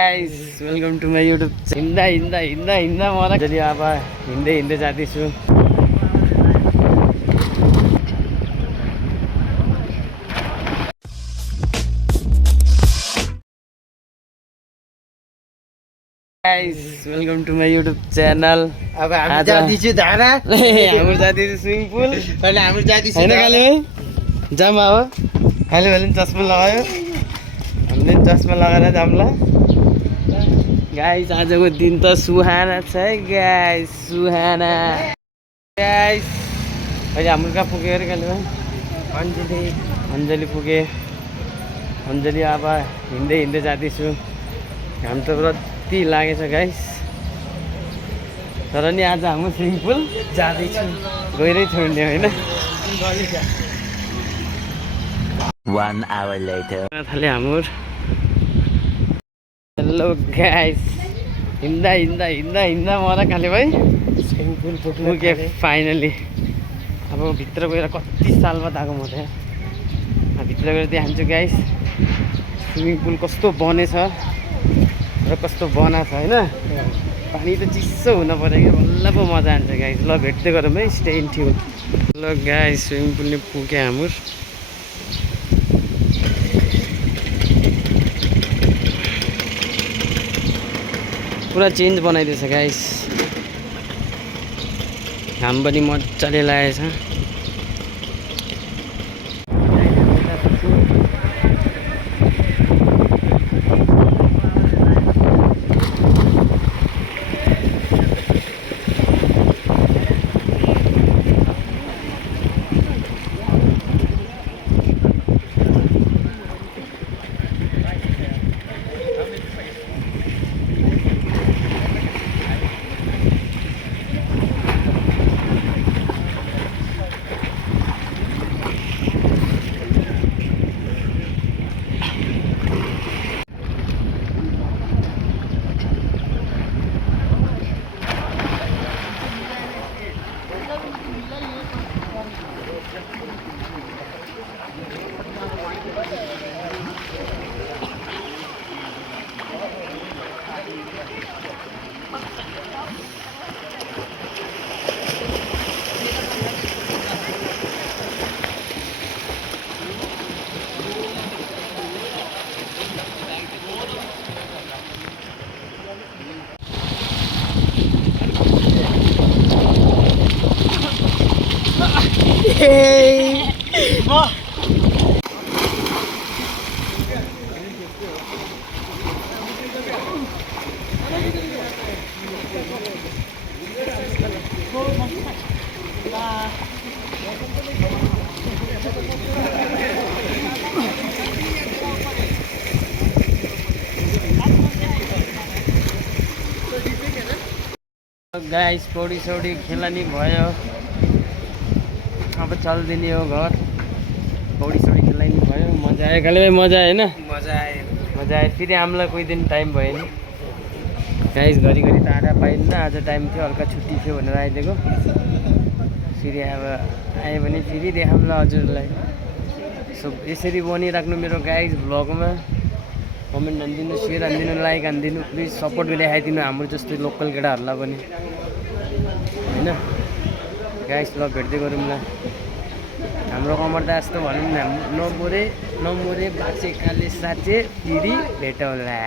Guys welcome to my YouTube हिँड्दा हिँड्दा हिँड्दा हिँड्दा मलाई अब हिँड्दै हिँड्दै जाँदैछु। Guys welcome to my YouTube channel. अब हामी जाँदैछु धारा हाम्रो जाँदैछु स्विमिङ पुल। अहिले हाम्रो जाँदैछु होइन काले जामा हो। खाले भने चस्मा लगायो, हामीले चस्मा लगाएर जाम्ला। गाइस आजको दिन त सुहाना छ है गाइस, सुहाना। गाइस अहिले हाम्रो कहाँ पुग्यो अरे काले अन्जली पुगे। अन्जली अब हिँड्दै हिँड्दै जाँदैछु। घाम त कति लागेछ गाइस, तर नि आज हाम्रो स्विमिङ पुल जाँदैछु, गइरै छोड्ने होइन। 1 hour later थाले हाम्रो। हेलो गाइस हिँड्दा हिँड्दा हिँड्दा हिँड्दा मलाई काले भाइ स्विमिङ पुल पुगे फाइनली। अब भित्र गएर कति साल बाद आएको म त्यहाँ, भित्र गएर देखान्छु गाइस स्विमिङ पुल कस्तो बनेछ र कस्तो बना छ होइन। पानी त चिसो हुन पऱ्यो कि बल्ल पो मजा आउँछ गाइस। ल भेट्दै गरौँ है, स्टे इन ट्युन। ल गाइस स्विमिङ पुलले पुग्यो हाम्रो। पुरा चेन्ज बनाइदिएछ गाइस, घाम पनि मजाले लागेछ। गाइस पौडी सौडी खेला नि भयो, अब चलिदिने हो घर। पौडी सौडी खेला नि भयो, मजा आयो काले भाइ, मजा आयो होइन? मजा आयो। मजा आयो। फेरि हामीलाई कोही दिन टाइम भयो नि गाइस, घरिघरि त आधा पाइन्न। आज टाइम थियो, हल्का छुट्टी थियो भनेर आइदिएको। फेरि अब आयो भने फेरि देखाउँला हजुरलाई। सो यसरी बनिराख्नु मेरो गाइस भ्लगमा। कमेन्ट हानिदिनु, सेयर हानिदिनु, लाइक हानिदिनु, प्लिज सपोर्ट देखाइदिनु हाम्रो जस्तो लोकल केटाहरूलाई पनि होइन गाइस। ल भेट्दै गरौँला। हाम्रो कमर त यस्तो भनौँ न, नमोरे बाँचे काले साँचे फेरि भेटौँला।